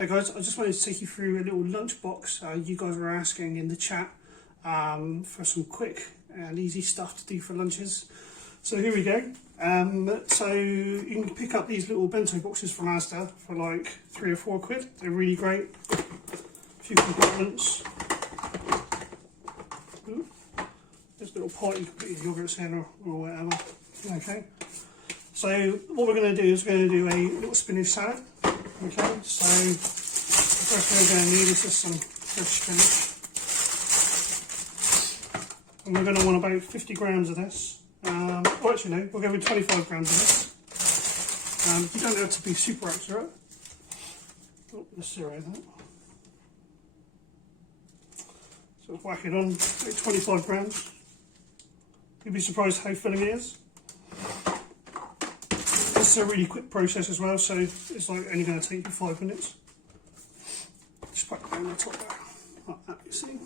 Hey guys, I just wanted to take you through a little lunchbox. You guys were asking in the chat for some quick and easy stuff to do for lunches. So here we go. So you can pick up these little bento boxes from Asda for like £3 or £4. They're really great. A few compartments. There's a little pot you can put your yogurts in or whatever. Okay. So what we're going to do is we're going to do a little spinach salad. Okay, so the first thing we're going to need is just some fresh spinach. And we're going to want about 50 grams of this. Or actually no, we'll go with 25 grams of this. You don't have to be super accurate. Oh, let's zero that. So whack it on, about 25 grams. You'll be surprised how filling it is. It's a really quick process as well, so it's like only going to take you 5 minutes. Just put it down the top there, like that, you see.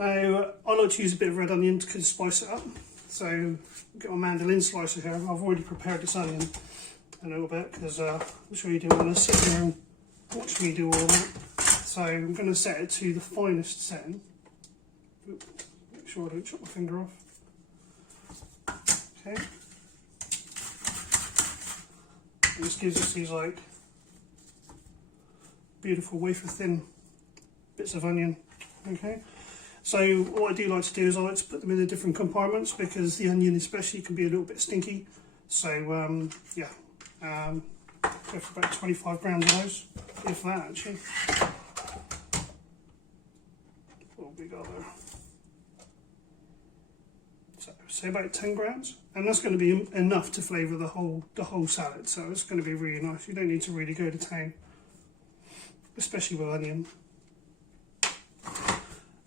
Now, I like to use a bit of red onion to spice it up. So, get my mandolin slicer here. I've already prepared this onion a little bit because I'm sure you don't want to sit there and watch me do all that. So, I'm going to set it to the finest setting. Make sure I don't chop my finger off. Okay. This gives us these like beautiful wafer thin bits of onion. Okay, so what I do like to do is I like to put them in the different compartments because the onion especially can be a little bit stinky. So yeah, go for about 25 grams of those, if that actually. What have we got there? So say about 10 grams, and that's going to be enough to flavour the whole salad. So it's going to be really nice. You don't need to really go to town, especially with onion.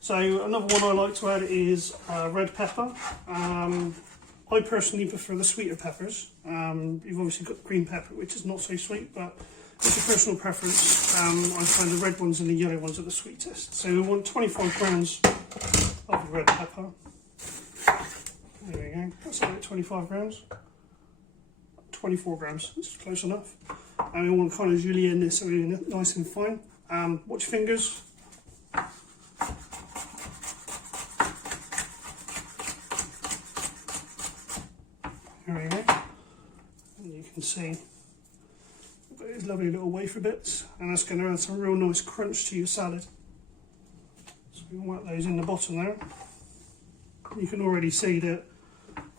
So another one I like to add is red pepper. I personally prefer the sweeter peppers. You've obviously got green pepper, which is not so sweet, but it's a personal preference. I find the red ones and the yellow ones are the sweetest. So we want 25 grams of red pepper. There we go, that's about 25 grams. 24 grams, which is close enough. And we want kind of julienne this so we're nice and fine. Watch your fingers. There we go. And you can see we've got these lovely little wafer bits, and that's going to add some real nice crunch to your salad. So we can whack those in the bottom there. You can already see that,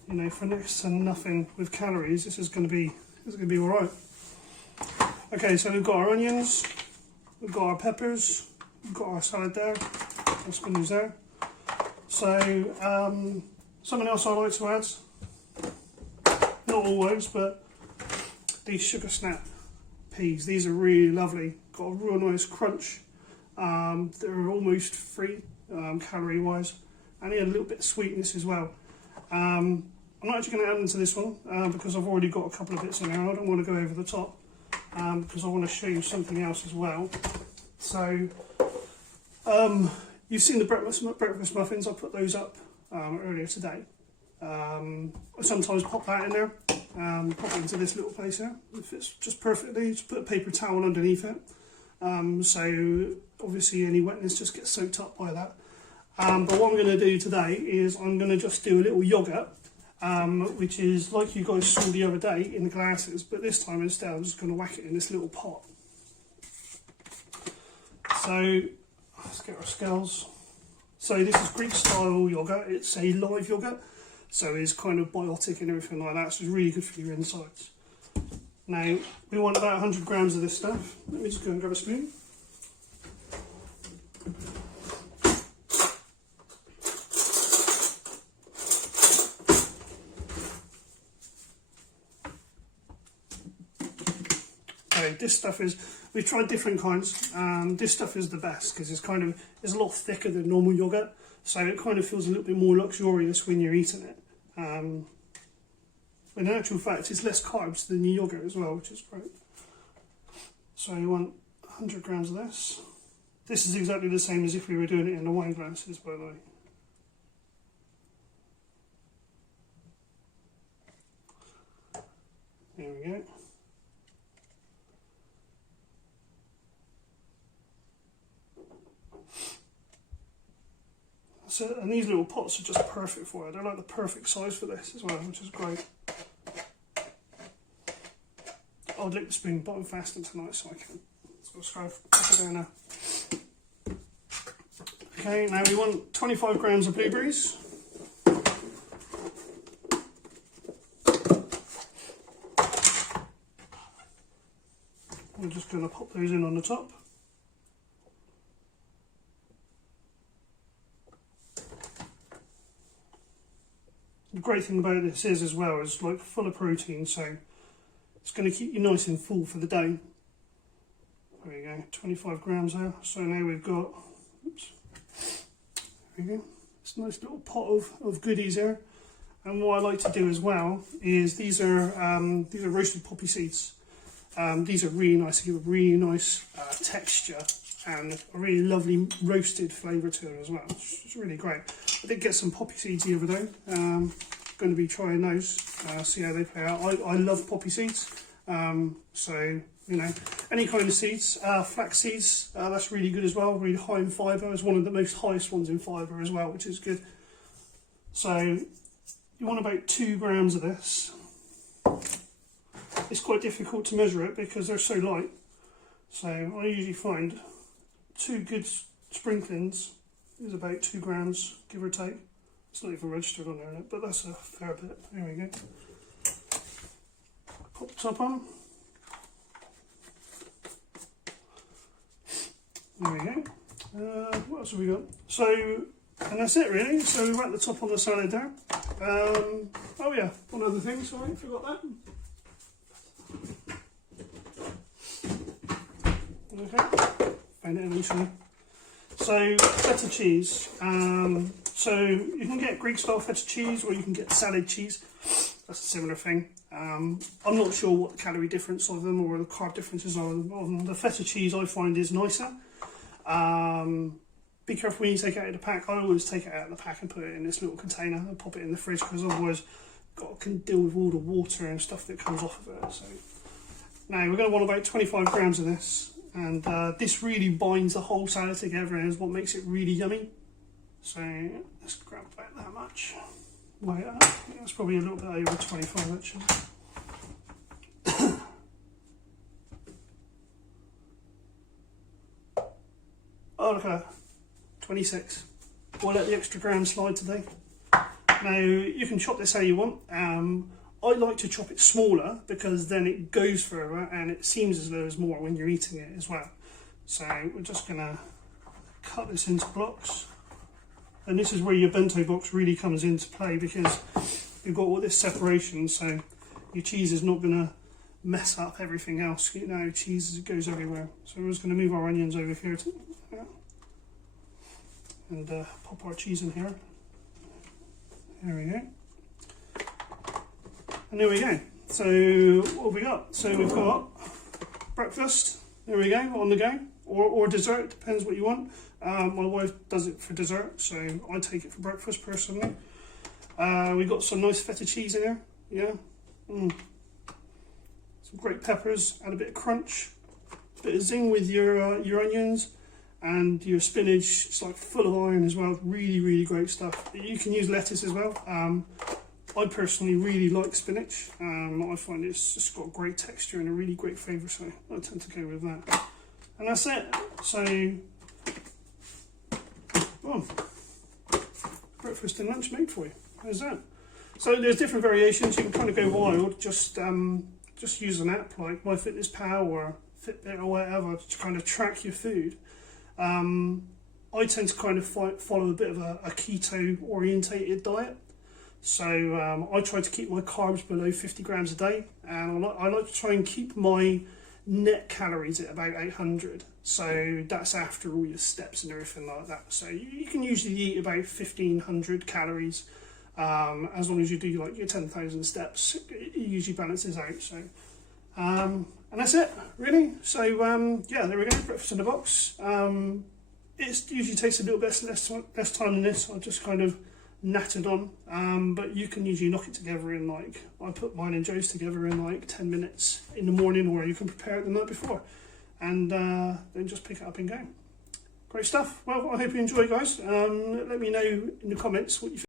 you know, for next to nothing with calories, this is going to be all right. Okay, so we've got our onions, we've got our peppers, we've got our salad there, our spinach there. So something else I like to add, not always, but these sugar snap peas. These are really lovely. Got a real nice crunch. They're almost free calorie wise, and they add a little bit of sweetness as well. I'm not actually going to add them to this one because I've already got a couple of bits in there. I don't want to go over the top because I want to show you something else as well. So you've seen the breakfast muffins. I put those up earlier today. I sometimes pop that in there, pop it into this little place here. It fits just perfectly. Just put a paper towel underneath it. So obviously any wetness just gets soaked up by that. But what I'm going to do today is I'm going to just do a little yoghurt, which is like you guys saw the other day in the glasses, but this time instead I'm just going to whack it in this little pot. So let's get our scales. So this is Greek style yoghurt. It's a live yoghurt, so it's kind of biotic and everything like that, so it's really good for your insides. Now we want about 100 grams of this stuff. Let me just go and grab a spoon. This stuff is, we've tried different kinds. This stuff is the best because it's a lot thicker than normal yogurt, so it kind of feels a little bit more luxurious when you're eating it. In actual fact, it's less carbs than your yogurt as well, which is great. So you want 100 grams of this. This is exactly the same as if we were doing it in the wine glasses, by the way. There we go. So, and these little pots are just perfect for it. They're like the perfect size for this as well, which is great. I'll lick the spoon, but I'm fasting tonight, so I can't. So I'll scrub it down now. Okay, now we want 25 grams of blueberries. We're just going to pop those in on the top. The great thing about this is as well, is like full of protein, so it's going to keep you nice and full for the day. There we go, 25 grams there. So now we've got, oops, there we go, it's a nice little pot of goodies there. And what I like to do as well is these are roasted poppy seeds. These are really nice, they give a really nice texture and a really lovely roasted flavour to it as well. It's really great. I did get some poppy seeds the other day. Going to be trying those, see how they play out. I love poppy seeds, so you know, any kind of seeds. Flax seeds, that's really good as well, really high in fibre. It's one of the most highest ones in fibre as well, which is good. So you want about 2 grams of this. It's quite difficult to measure it because they're so light. So I usually find 2 good sprinklings is about 2 grams, give or take. It's not even registered on there, but that's a fair bit. There we go. Pop the top on. There we go. What else have we got? So, and that's it really. So we're at the top on the salad there. Oh yeah, one other thing, sorry, I forgot that. Okay, found it eventually. So, feta cheese. So you can get Greek style feta cheese or you can get salad cheese. That's a similar thing. I'm not sure what the calorie difference of them or the carb differences are of them. The feta cheese I find is nicer. Be careful when you take it out of the pack. I always take it out of the pack and put it in this little container and pop it in the fridge because otherwise got to deal with all the water and stuff that comes off of it. So now we're going to want about 25 grams of this. And this really binds the whole salad together and is what makes it really yummy. So let's grab about that much. Wait, that's probably a little bit over 25 actually. Oh, look at that. 26. We'll let the extra gram slide today. Now, you can chop this how you want. I like to chop it smaller because then it goes further and it seems as though there's more when you're eating it as well. So we're just going to cut this into blocks. And this is where your bento box really comes into play because you've got all this separation, so your cheese is not going to mess up everything else. You know, cheese goes everywhere. So we're just going to move our onions over here and pop our cheese in here. There we go. And there we go. So what have we got? So we've got breakfast, there we go, on the go, or dessert, depends what you want. My wife does it for dessert, so I take it for breakfast personally. We've got some nice feta cheese in there, yeah. Some great peppers, add a bit of crunch, a bit of zing with your onions and your spinach. It's like full of iron as well, really, really great stuff. You can use lettuce as well. I personally really like spinach. I find it's just got great texture and a really great flavour, so I tend to go with that. And that's it. So, breakfast and lunch made for you. How's that? So there's different variations. You can kind of go wild. Just use an app like MyFitnessPal or Fitbit or whatever to kind of track your food. I tend to kind of follow a bit of a keto orientated diet. So I try to keep my carbs below 50 grams a day, and I like to try and keep my net calories at about 800. So that's after all your steps and everything like that. So you can usually eat about 1500 calories as long as you do like your 10,000 steps. It usually balances out. So and that's it really. So yeah, there we go. Breakfast in the box. It usually takes a little bit less time than this. I just kind of nattered on, but you can usually knock it together in like, I put mine and Joe's together in like 10 minutes in the morning, or you can prepare it the night before and then just pick it up and go. Great. Great stuff. Well, I hope you enjoy, guys. Let me know in the comments what you think.